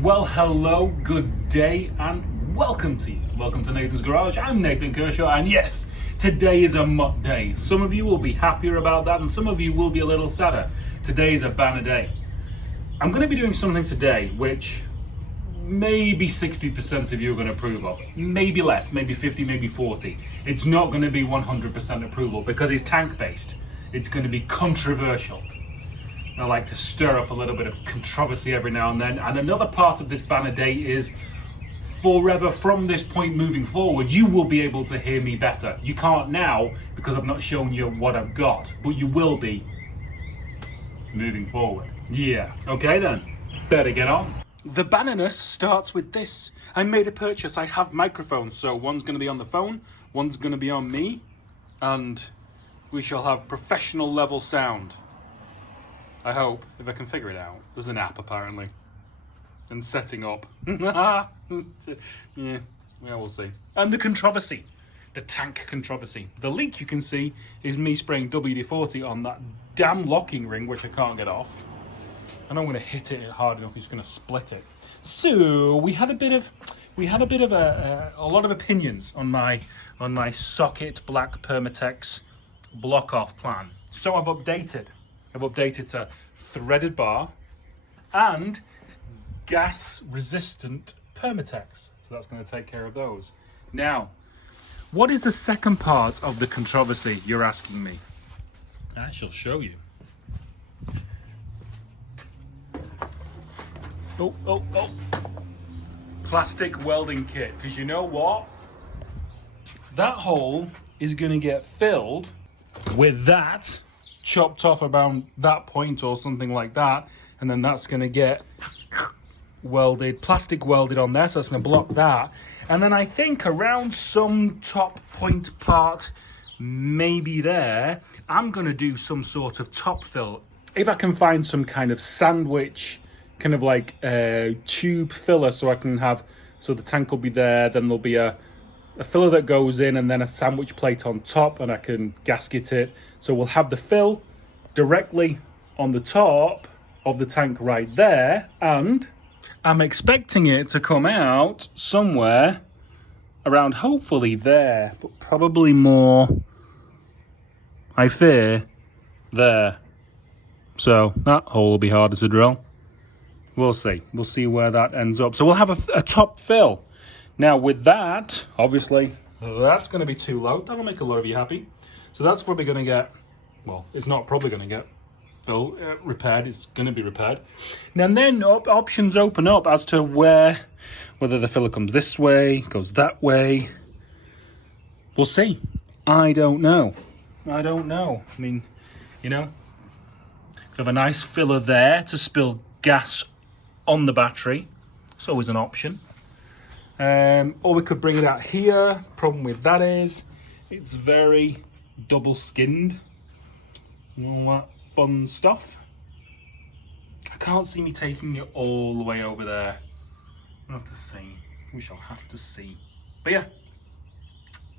Well, hello, good day, and welcome to Nathan's Garage. I'm Nathan Kershaw, and yes, today is a Mutt day. Some of you will be happier about that, and some of you will be a little sadder. Today is a banner day. I'm going to be doing something today which maybe 60% of you are going to approve of. Maybe less, maybe 50, maybe 40. It's not going to be 100% approval because it's tank-based. It's going to be controversial. I like to stir up a little bit of controversy every now and then. And another part of this banner day is forever from this point moving forward, you will be able to hear me better. You can't now because I've not shown you what I've got, but you will be moving forward. Yeah, okay then, better get on. The bannerness starts with this. I made a purchase, I have microphones, so one's gonna be on the phone, one's gonna be on me, and we shall have professional level sound. I hope, if I can figure it out. There's an app apparently. And setting up. yeah, we'll see. And the controversy. The tank controversy. The leak you can see is me spraying WD-40 on that damn locking ring, which I can't get off. And I'm gonna hit it hard enough, it's gonna split it. So we had a bit of a lot of opinions on my socket black Permatex block off plan. So I've updated to threaded bar and gas resistant Permatex. So that's going to take care of those. Now, what is the second part of the controversy, you're asking me? I shall show you. Oh. Plastic welding kit, because you know what? That hole is going to get filled with that chopped off around that point or something like that, and then that's going to get welded, plastic welded on there, so that's going to block that. And then I think around some top point part, maybe there, I'm going to do some sort of top fill. If I can find some kind of sandwich, kind of like a tube filler, so I can have, so the tank will be there, then there'll be a filler that goes in and then a sandwich plate on top, and I can gasket it. So we'll have the fill directly on the top of the tank right there, and I'm expecting it to come out somewhere around hopefully there, but probably more, I fear, there. So that hole will be harder to drill. We'll see where that ends up. So we'll have a top fill. Now with that, obviously, that's going to be too low. That'll make a lot of you happy. So that's probably going to get, well, it's not probably going to get repaired. It's going to be repaired. And then options open up as to whether the filler comes this way, goes that way. We'll see. I don't know. I mean, you know, could have a nice filler there to spill gas on the battery. It's always an option. Or we could bring it out here. Problem with that is it's very double skinned and all that fun stuff. I can't see me taking it all the way over there. We'll have to see. We shall have to see. But yeah,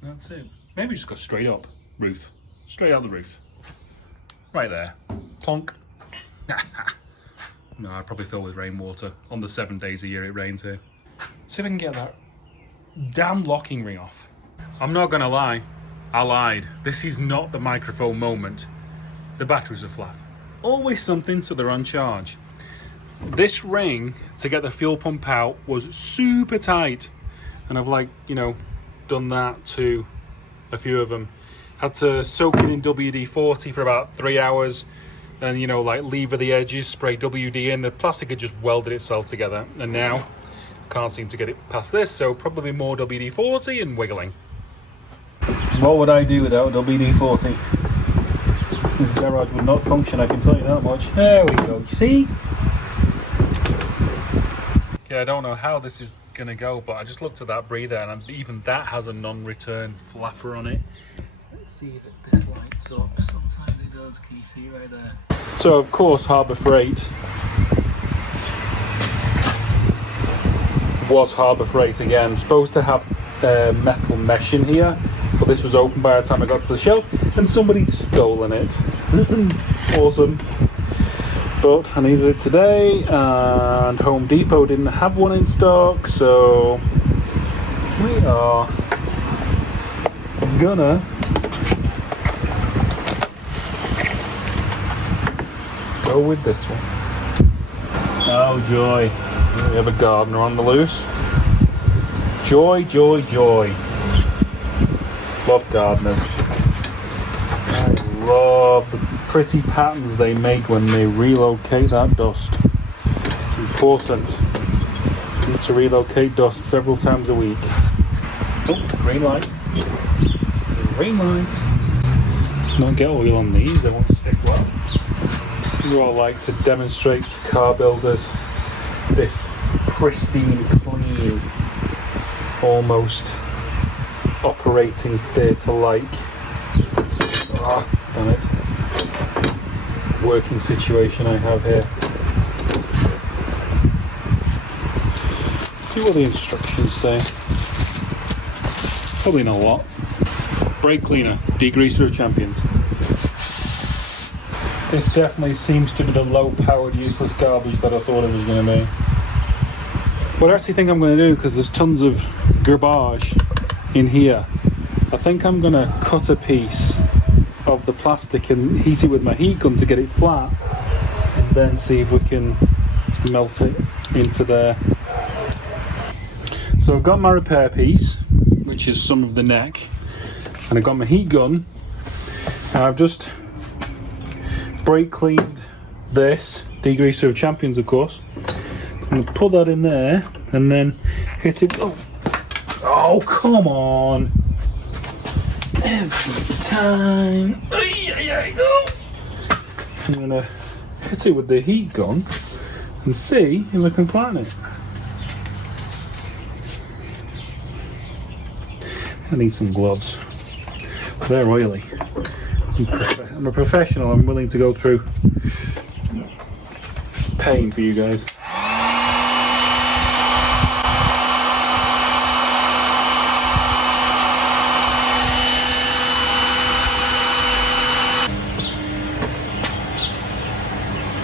that's it. Maybe just go straight up roof. Straight out the roof. Right there. Plonk. No, I'd probably fill with rainwater on the 7 days a year it rains here. See if I can get that damn locking ring off. I'm not gonna lie, I lied. This is not the microphone moment. The batteries are flat. Always something, so they're on charge. This ring, to get the fuel pump out, was super tight. And I've done that to a few of them. Had to soak it in WD-40 for about 3 hours. And lever the edges, spray WD in. The plastic had just welded itself together. And now, can't seem to get it past this, so probably more WD-40 and wiggling. What would I do without WD-40? This garage would not function, I can tell you that much. There we go, see? Okay, I don't know how this is gonna go, but I just looked at that breather and even that has a non-return flapper on it. Let's see if this lights up. Sometimes it does, can you see right there? So of course Harbour Freight was Harbour Freight again. Supposed to have metal mesh in here, but this was open by the time I got to the shelf and somebody'd stolen it. Awesome. but I needed it today, and Home Depot didn't have one in stock, so we are gonna go with this one. Oh joy, we have a gardener on the loose. Joy, joy, joy. Love gardeners. I love the pretty patterns they make when they relocate that dust. It's important to relocate dust several times a week. Oh, green light. Green light. Let's not get oil on these, they won't stick well. You all like to demonstrate to car builders this pristine, clean, almost operating theatre-like damn it, working situation I have here. See what the instructions say. Probably not a lot. Brake cleaner, degreaser of champions. This definitely seems to be the low-powered useless garbage that I thought it was going to be. What I actually think I'm going to do, because there's tons of garbage in here, I think I'm going to cut a piece of the plastic and heat it with my heat gun to get it flat, and then see if we can melt it into there. So I've got my repair piece, which is some of the neck, and I've got my heat gun, and I've just brake cleaned this, degreaser of champions of course. I'm going to put that in there and then hit it. Oh come on, every time. I'm going to hit it with the heat gun and see if I can flatten it. I need some gloves. They're oily. I'm a professional. I'm willing to go through pain for you guys.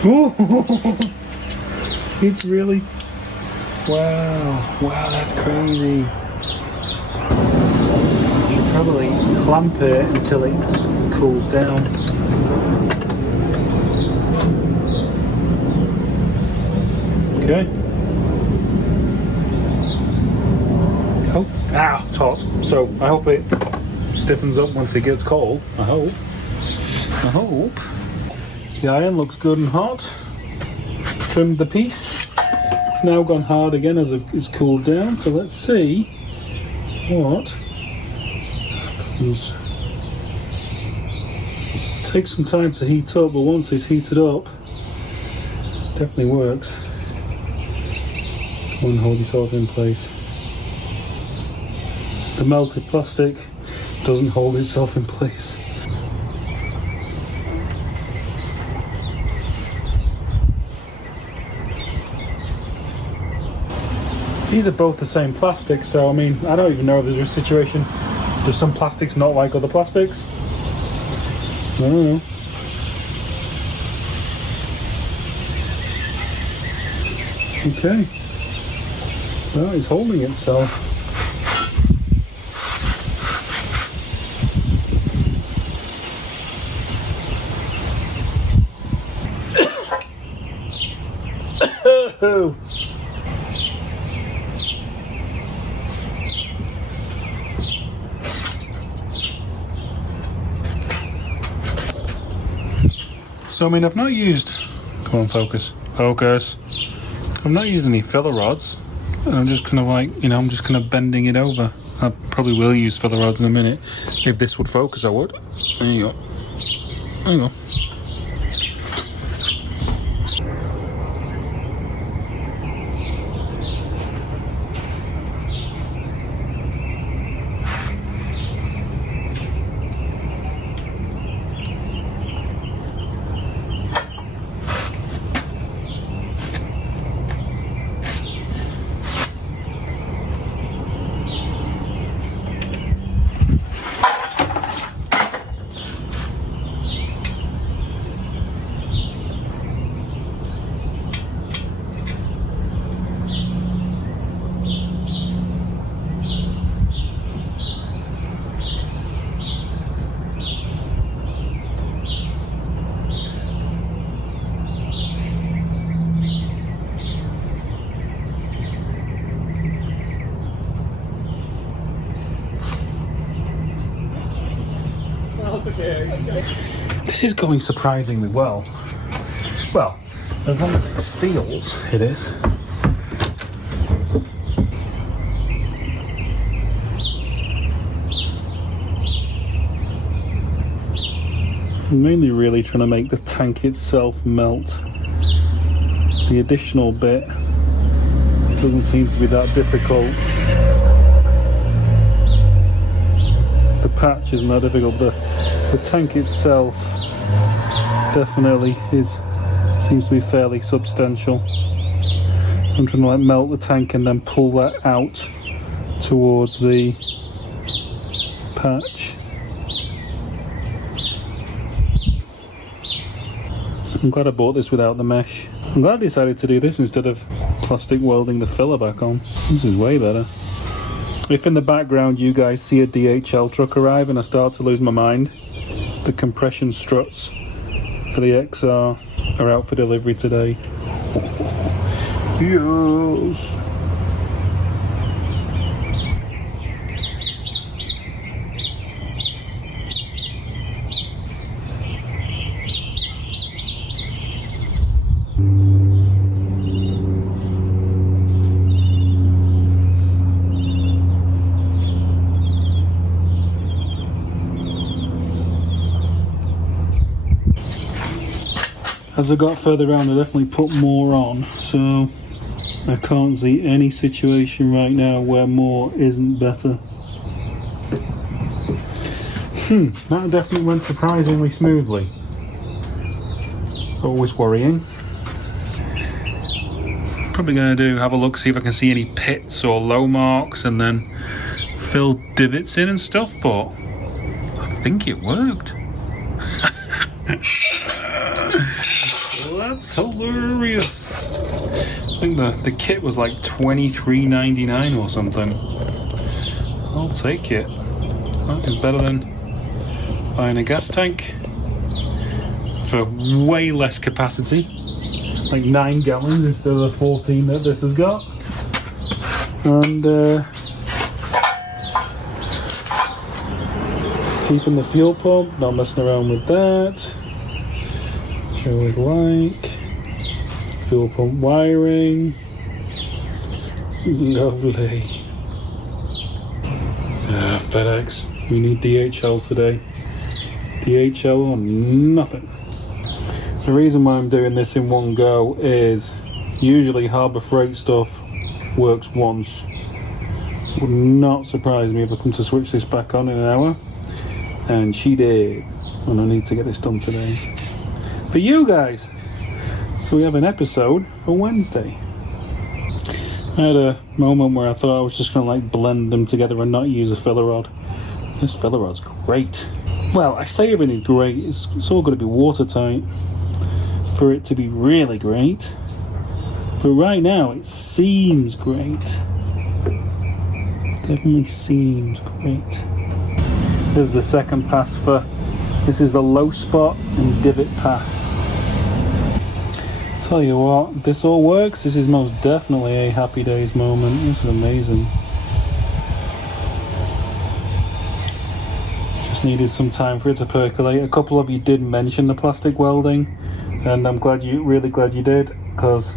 Ooh, it's really, wow, that's crazy. Probably clamp it until it cools down. Okay. Oh, taut. So I hope it stiffens up once it gets cold. I hope. The iron looks good and hot. Trimmed the piece. It's now gone hard again as it's cooled down. So let's see what happens. It takes some time to heat up, but once it's heated up, it definitely works. Come on, hold yourself in place. The melted plastic doesn't hold itself in place. These are both the same plastic, so I mean, I don't even know if there's a situation. Does some plastics not like other plastics? I don't know. Okay. Well, it's holding itself. So I mean, I've not used, come on, focus. I've not used any filler rods. I'm just kind of like, I'm just kind of bending it over. I probably will use filler rods in a minute. If this would focus, I would. There you go. There you go. This is going surprisingly well. Well, as long as it seals, it is. I'm mainly really trying to make the tank itself melt. The additional bit doesn't seem to be that difficult. The patch isn't that difficult. The tank itself definitely seems to be fairly substantial. So I'm trying to like melt the tank and then pull that out towards the patch. I'm glad I bought this without the mesh. I'm glad I decided to do this instead of plastic welding the filler back on. This is way better. If in the background you guys see a DHL truck arrive and I start to lose my mind, the compression struts for the XR are out for delivery today. Yes! As I got further around, I definitely put more on, so I can't see any situation right now where more isn't better. That definitely went surprisingly smoothly. Always worrying. Probably going to have a look, see if I can see any pits or low marks, and then fill divots in and stuff, but I think it worked. That's hilarious. I think the kit was like $23.99 or something. I'll take it. That is better than buying a gas tank for way less capacity, like 9 gallons instead of the 14 that this has got. And keeping the fuel pump, not messing around with that. Always like fuel pump wiring. Lovely. FedEx. We need DHL today. DHL or nothing. The reason why I'm doing this in one go is usually Harbour Freight stuff works once. Would not surprise me if I come to switch this back on in an hour. And she did. And I need to get this done today. For you guys. So we have an episode for Wednesday. I had a moment where I thought I was just going to like blend them together and not use a filler rod. This filler rod's great. Well, I say everything's great. It's all got to be watertight for it to be really great. But right now it seems great. Definitely seems great. This is the second pass for. This is the low spot and divot pass. Tell you what, this all works. This is most definitely a happy days moment. This is amazing. Just needed some time for it to percolate. A couple of you did mention the plastic welding, and I'm really glad you did, because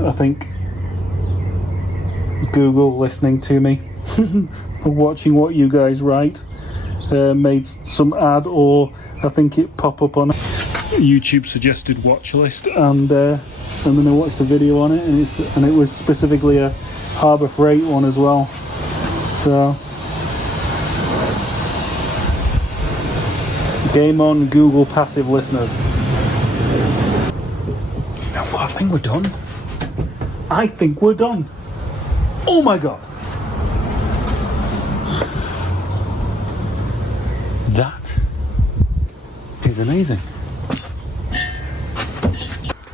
I think Google listening to me, watching what you guys write, made some ad, or I think it pop up on a YouTube suggested watch list, and then I watched a video on it, and it was specifically a Harbour Freight one as well. So game on, Google passive listeners. You know what? I think we're done. I think we're done. Oh my god. That is amazing.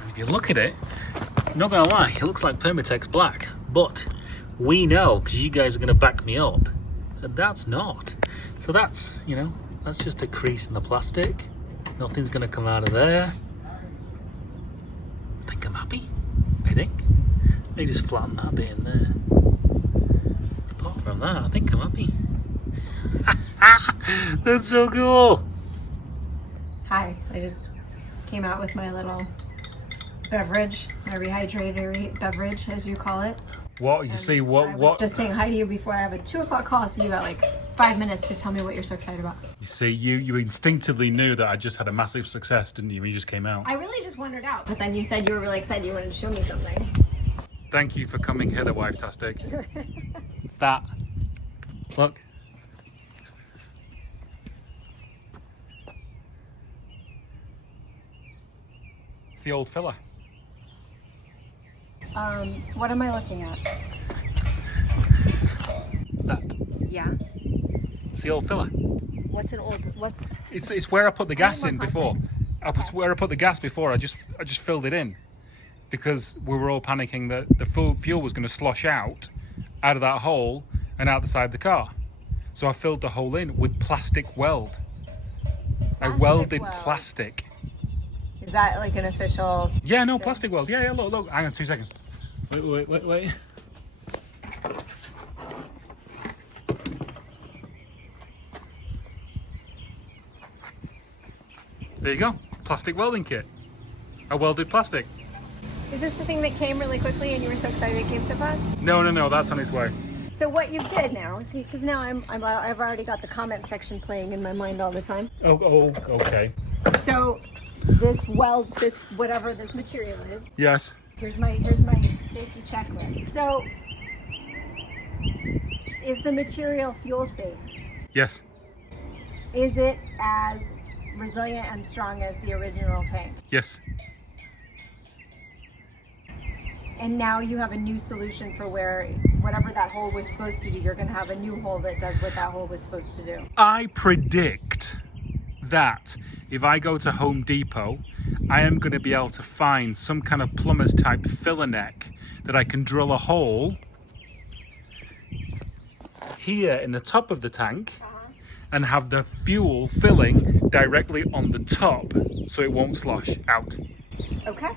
If you look at it, I'm not gonna lie, it looks like Permatex black, but we know, because you guys are gonna back me up, that that's not. So that's, that's just a crease in the plastic. Nothing's gonna come out of there. I think I'm happy. I think. Maybe just flatten that bit in there. Apart from that, I think I'm happy. That's so cool. Hi, I just came out with my little beverage, my rehydrator beverage, as you call it. What you And see? I What? was just saying hi to you before I have a 2 o'clock call, so you got like 5 minutes to tell me what you're so excited about. You see, you instinctively knew that I just had a massive success, didn't you? When you just came out. I really just wandered out, but then you said you were really excited. You wanted to show me something. Thank you for coming hither, wife-tastic. That. Look. It's the old filler. What am I looking at? That. Yeah. It's the old filler. What's an old? What's? It's where I put the gas more in before. context. Where I put the gas before. I just filled it in because we were all panicking that the fuel was going to slosh out of that hole and out the side of the car. So I filled the hole in with plastic weld. I welded weld. plastic. Is that like an official? Yeah, no, plastic weld. Yeah, look. Hang on 2 seconds. Wait. There you go. Plastic welding kit. I welded plastic. Is this the thing that came really quickly and you were so excited it came so fast? No, that's on its way. So what you did now, see, because now I've already got the comment section playing in my mind all the time. Oh, okay. So this whatever this material is. Yes. Here's my safety checklist. So is the material fuel safe? Yes. Is it as resilient and strong as the original tank? Yes. And now you have a new solution for where whatever that hole was supposed to do, you're going to have a new hole that does what that hole was supposed to do. I predict that if I go to Home Depot, I am going to be able to find some kind of plumber's type filler neck that I can drill a hole here in the top of the tank and have the fuel filling directly on the top so it won't slosh out. Okay.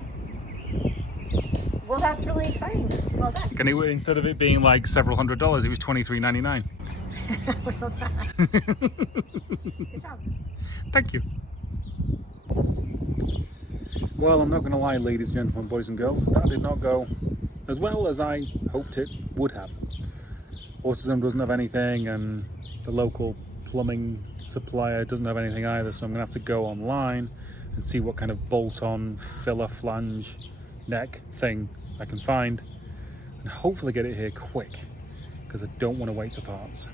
Well, that's really exciting. Well done. And instead of it being like several $100s, it was $23.99. Well done. Good job. Thank you. Well, I'm not going to lie, ladies, gentlemen, boys and girls, that did not go as well as I hoped it would have. Autism doesn't have anything, and the local plumbing supplier doesn't have anything either, so I'm going to have to go online and see what kind of bolt-on filler flange neck thing I can find and hopefully get it here quick because I don't want to wait for parts.